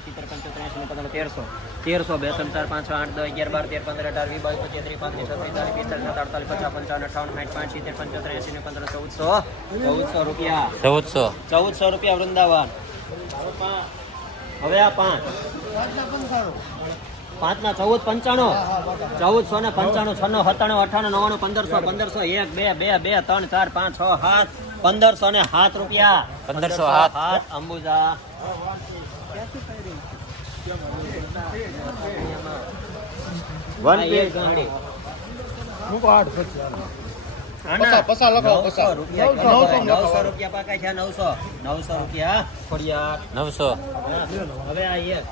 પાંચ સિત્તેર પંચોતેર એસી પંદર તેરસો. તેરસો બે ત્રણ ચાર પાંચ છ આઠ દસ અગિયાર બાર તેર પંદર અઢાર વીસ બાવીસ પચીસ ત્રીસ પાંત્રીસ છત્રીસ ચાલીસ પિસ્તાલીસ અડતાલીસ પચાસ પંચાવન અઠાવન સાઠ પાંચ સિત્તેર પંચોતેર એસી ને પંદર ચૌદસો. ચૌદસો રૂપિયા. ચૌદસો. ચૌદસો રૂપિયા વૃંદાવન. હવે આ પાંચ. ના ચૌદ પંચાણું. ચૌદસો ને પંચાણું છન્નું સત્તાણું અઠાણું નવ્વાણું પંદરસો પંદરસો એક બે બે બે ત્રણ ચાર પાંચ છ સાત. પંદરસો ને સાત રૂપિયા. પંદરસો. સાત અંબુજા. વન પસા લખો નવસો પસા. રૂપિયા નવસો રૂપિયા પાકા છે નવસો. નવસો રૂપિયા ખોડિયાર નવસો. હવે આ એક.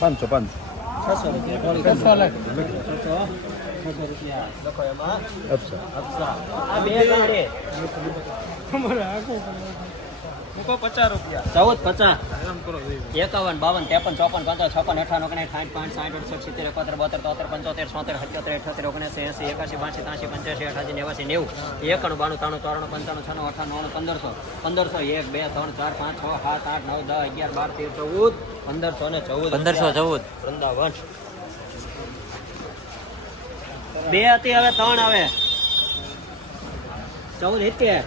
પાંચસો પાંચસો. છસો રૂપિયા છસો રૂપિયા. લખો એમાં. અચ્છા અપ્સરા. આ બે ગાડી. ચૌદ પચાસ? એકાવન બાવન ત્રેપન ચોપન પંચાવન છપ્પન અઠાવન ઓગણીસ સાઠ પાંચ સાઠ અડસઠ સિત્તેર એકોતેર બોતેર તોતેર પંચોતેર છોતેર સત્યોતેર અઠ્યોતેર ઓગણીસ એસી એકાસી બાસી ત્રાસી પંચ્યાસી અઠાસી નેવાસી નેવું એકાણું બાણું ત્રાણું ચોરાણું પંચાણું છન્નું અઠાણું નવ્વાણું પંદરસો. પંદરસો એક બે ત્રણ ચાર પાંચ છ સાત આઠ નવ દસ અગિયાર બાર તેર ચૌદ. પંદરસો ને ચૌદ પંદરસો ચૌદ. વૃંદાવન. બે હતી હવે ત્રણ આવે ચૌદ સિત્તેર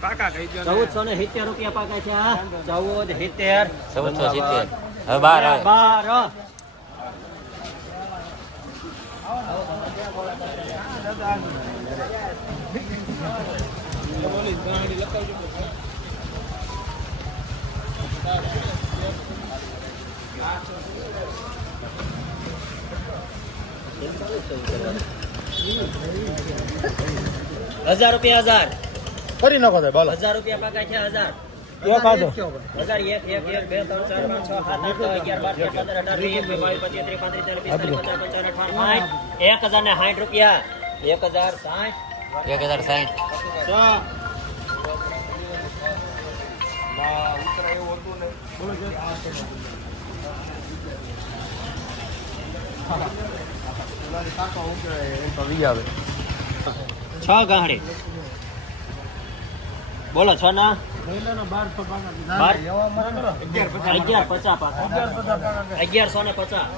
ચૌદસો ને સિત્તેર રૂપિયા પાકે છે આ ચૌદ સિત્તેર. ચૌદસો સિત્તેર. હવે બાર બાર હજાર રૂપિયા હજાર. કરી નાખો સાહેબ હાલો હજાર રૂપિયા પાકા છે હજાર. એક હજાર એક એક એક બે ત્રણ ચાર પાંચ છ સાત આઠ નવ અગિયાર બાર તેર પંદર અઢાર વીસ એકવીસ બાવીસ પચીસ ત્રીસ પાંત્રીસ ચાલીસ પિસ્તાલીસ પચાસ પંચાવન અઠાવન સાઠ. એક હજાર ને સાઠ રૂપિયા. એક હજાર સાઠ. એક હજાર સાઠ. છ. ગાંહડી બોલો છો ના? બાર અગિયાર પચાસ અગિયારસો ને પચાસ.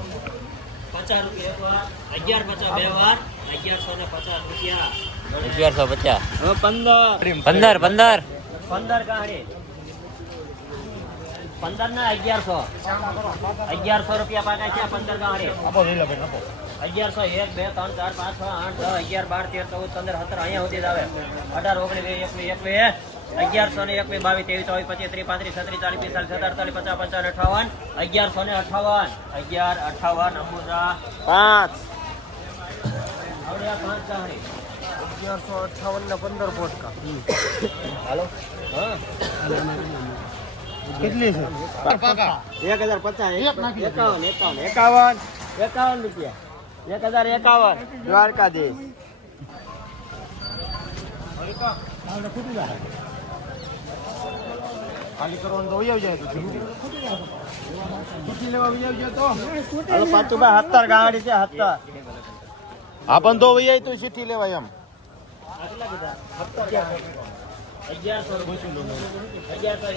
પચાસ રૂપિયા એક વાર. અગિયાર પચાસ બે વાર. અગિયારસો ને પચાસ રૂપિયા. અગિયારસો પચાસ. પંદર. પંદર પંદર. પંદર ગાડી પંદર ના અગિયારસો. અગિયારસો રૂપિયા પાકા છે પંદર ગાડી આપો લઈ લો ભાઈ આપો. અગિયારસો એક બે ત્રણ ચાર પાંચ છ આઠ દસ અગિયાર બાર તેર ચૌદ પંદર સત્તર અહીંયા સુધી જ આવે. અઢાર ઓગણીસ વીસ એકવીસ એકવીસ. અગિયારસો ને એકવીસ બાવીસ ત્રેવીસ ચોવીસ પચીસ ત્રીસ પાંત્રીસ છત્રીસ ચાલીસ પિસ્તાલીસ સત્તર અડતાલીસ પચાસ પંચાવન અઠાવન અગિયારસો ને અઠાવન અગિયાર અઠાવન અંબુજા. પાંચ. અગિયારસો અઠાવન ને પંદર પોટકા હાલો. કેટલી છે? એક હજાર પચાસ એકાવન એકાવન એકાવન. એકાવન રૂપિયા. એક હજાર એકાવન. દ્વારકાધીશ. ખાલી કરવાનું તો વહી જાય તો છૂટી લેવા વહી આવજો તો? હાલો પાછું ભાઈ સત્તર ગાડી છે હત્તર. આપણ તો વહી તો ચીઠી લેવાય એમ. અગિયારસો અગિયારસો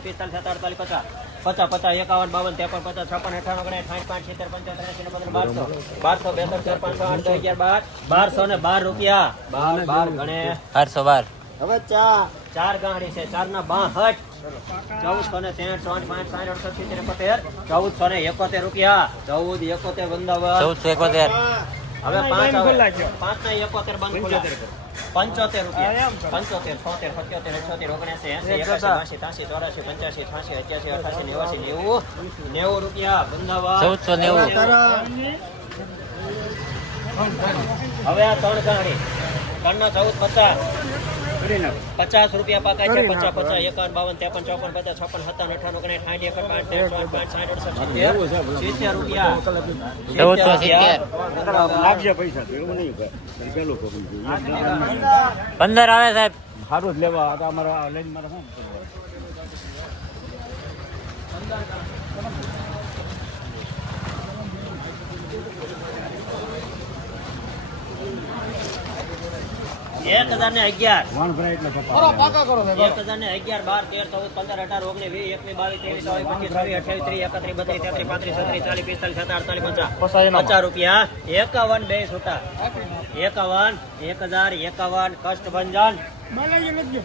પચીસ પચાસ પચાસ પચાસ એકાવન બાવન ત્રેપન પચાસ છપ્પન અઠાણું ઓગણીસ સાઠ પાંચ સિત્તેર પંચોતેર એંશી ને પંદર બારસો બારસો બે ચાર પાંચ આઠ અગિયાર બાર બારસો ને બાર રૂપિયા. બાર બાર ગણે. બારસો બાર. હવે ચા. ચાર ગાડી છે ચાર ના બાસઠ. ચૌદસો ને ત્રેસઠ સાઠ પાંચ સાઠ અડસઠ સિત્તેર એકોતેર. ચૌદસો ને એકોતેર રૂપિયા. ચૌદ એકોતેર વૃંદાવન ચૌદસો એકોતેર. હવે પાંચ પાંચ ના એકોતેર બંધ ખુલ્લા. પંચોતેર રૂપિયા. પંચોતેર છોતેર સત્યોતેર અઠ્યોતેર ઓગણસી એસી એકાસી બાસી ચોરાસી પંચ્યાસી છ્યાસી અઠ્યાસી અઠાસી નેવાસી નેવું. નેવું રૂપિયા. વૃંદાવન ચૌદસો નેવું. હવે આ ત્રણ ગાડી. ત્રણ ના ચૌદ પચાસ. પચાસ રૂપિયા પાકા છે પચાસ પચાસ એકાવન બાવન ત્રેપન ચોપન પચાસ છપ્પન સત્તાવન અઠાણું ઓગણીસ સાઠ એકર પાંચ તેર પાંચ સાઠ અડસઠ સિત્તેર રૂપિયા. લાગશે પૈસા એવું નહીં પેલું પંદર આવે સાહેબ. સારું જ લેવા અમારા લઈને મારે શું? એક હજાર ને અગિયાર. કરો પાકા કરો સાહેબ એક હજાર ને અગિયાર બાર તેર ચૌદ પંદર અઢાર ઓગણીસ વીસ એકવીસ બાવીસ ત્રેવીસ ચોવીસ પચીસ છવ્વીસ અઠ્યાવીસ ત્રીસ એકત્રીસ બત્રીસ તેત્રીસ પાંત્રીસ છત્રીસ ચાલીસ પિસ્તાલીસ સત્તર અડતાલીસ પચાસ પચાસ રૂપિયા એકાવન બે છૂટા એકાવન એક હજાર એકાવન કષ્ટભંજન. બાલાજી લખજો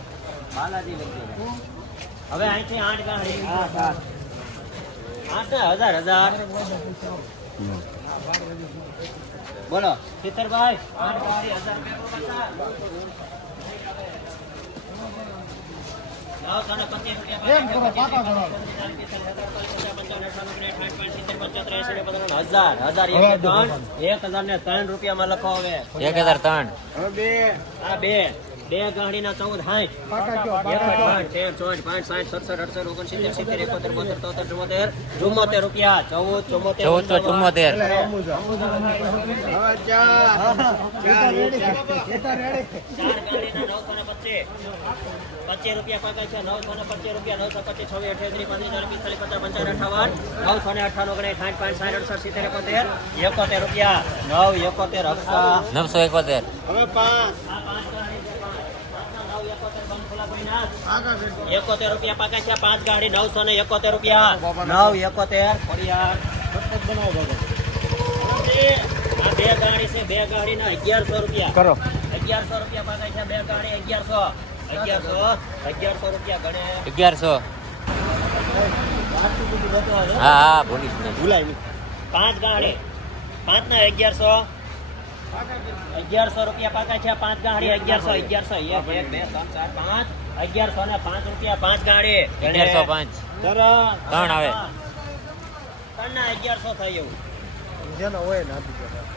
હવે અહીંથી આઠ ગાડી આઠ હજાર હજાર. બોલો. ખેતરભાઈ. એક હજાર ને રૂપિયા ત્રણ. એક હજાર ને ત્રણ રૂપિયામાં લખો હવે. એક હજાર ત્રણ. બે આ બે. બે ગાડીના ચૌદ પાંચ, ચુમ્મોતેર, રૂપિયા ચૌદ ચુમ્મોતેર ચૌદસો ચુમ્મોતેર. નવસો ને પચીસ. પચીસ રૂપિયા પાંચ છે નવસો ને પચીસ રૂપિયા નવસો પચીસ છવ્વીસ અઠ્યાસી પંદર પિસ્તાલીસ પચાસ પંચાવન અઠાવન નવસો ને અઠાણું ઓગણીસ સાઠ પાંચ સાઠ અડસઠ સિત્તેર એકોતેર એકોતેર રૂપિયા નવ એકોતેર નવસો એકોતેર. એકોતેર રૂપિયા પાકા છે પાંચ ગાડી નવસો ને એકોતેર રૂપિયા. નવ એકોતેર ફળિયાર. આ બે ગાડી છે બે ગાડી ના અગિયારસો રૂપિયા. કરો. અગિયારસો રૂપિયા પાકા છે બે ગાડી અગિયારસો. અગિયારસો અગિયારસો રૂપિયા ગણે. અગિયારસો. હા હા નહીં. પાંચ ગાડી. પાંચ ના અગિયારસો. અગિયારસો રૂપિયા પાકા છે પાંચ ગાડી અગિયારસો અગિયારસો. એક બે ત્રણ ચાર પાંચ. અગિયારસો ને પાંચ રૂપિયા પાંચ ગાડી. અગિયારસો પાંચ. ત્રણ આવે. ત્રણ ના અગિયારસો થઈ એવું. જેનો હોય ને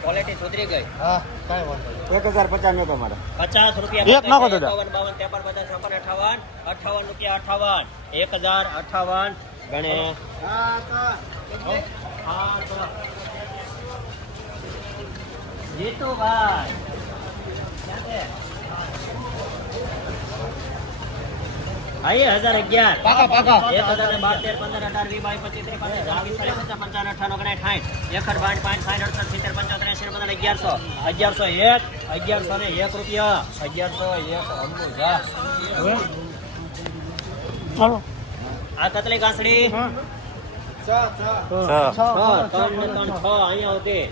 ક્વોલિટી સુધરી ગઈ. હા કાંઈ વાંધો એક હજાર પચાસ નો તમારે. પચાસ રૂપિયા એક નાખો દાદા. એકાવન બાવન ત્રેપન પચાસ છપ્પન અઠાવન. અઠાવન રૂપિયા અઠાવન. એક હજાર અઠાવન. ગણે. જીતુભાઈ. ક્યાં હજાર અગિયાર પાકા પાકા એક હજાર ને બાર તેર પંદર અઢાર વી બાવીસ પચીસ ત્રીસ પાંત્રીસ ચાલીસ પચાસ પંચાવન અઠાવન ઓગણીસ સાઠ એકસઠ બાવીસ પાંચ સાઠ અડસઠ સિત્તેર પંચોતેર એંસી પંદર અગિયારસો અગિયારસો એક અગિયારસો ને એક રૂપિયા અગિયારસો એક અમનું જા આ કતલી ઘાસડી છ છ, ત્રણ ને ત્રણ છ અહીંયા હોતી.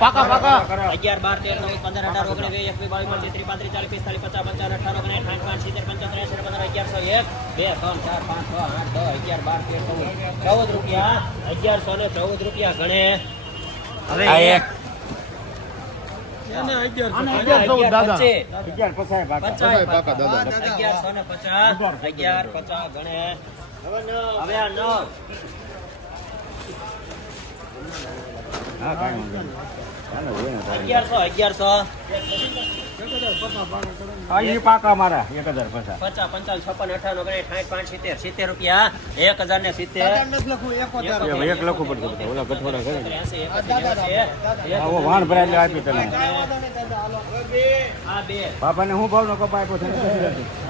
પાકા પાકા. અગિયાર બાર તેર ચૌદ પંદર અઢાર ઓગણીસ વીસ એકવીસ બાવીસ પચીસ ત્રીસ પાંત્રીસ ચાલીસ પિસ્તાલીસ પચાસ પંચાવન અઠાવન ઓગણીસ સાઠ પાંચ સિત્તેર પંચોતેર એંસી પંદર અગિયારસો એક બે ત્રણ ચાર પાંચ છ આઠ દસ અગિયાર બાર ચૌદ ચૌદ રૂપિયા અગિયારસો ને ચૌદ રૂપિયા ગણે. હવે આ એક. હવે આ નવ. હોય ને હું ભાવ ને કપા આપ્યો છે?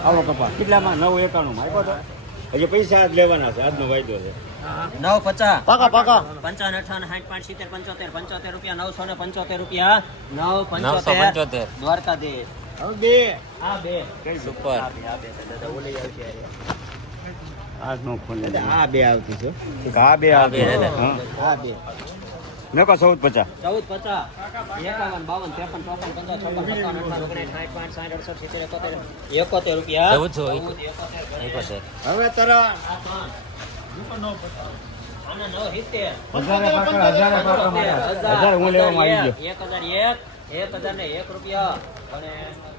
આવો કપા. કેટલામાં? નવ એકાણું માં આપ્યો તો. હજી પૈસા આજ લેવાના છે આજનો વાયદો છે. નવ પચાસ પાકા પાકા. પંચાવન અઠાવન સાઠ પાંચ સિત્તેર પંચોતેર પંચોતેર રૂપિયા નવસો ને પંચોતેર રૂપિયા. નવ પંચોતેર પંચોતેર. દ્વારકાધીશ. હવે બે. આ બે. સુપર. આ બે દાદા ઓલી આવશે આ બે આવતી છે. આ બે આવતી. આ બે. ચૌદ પચાસ. ચૌદ પચાસ. એકાવન બાવન ત્રેપન ચોપન પંદર છપ્પન સત્તાવન અઠાવન ઓગણીસ સાઠ પાંચ સાઠ અડસઠ સિત્તેર એકોતેર એકોતેર રૂપિયા. ચૌદસો એકોતેર હવે ત્રણ. એક હજાર એક એક હજાર ને એક રૂપિયા. અને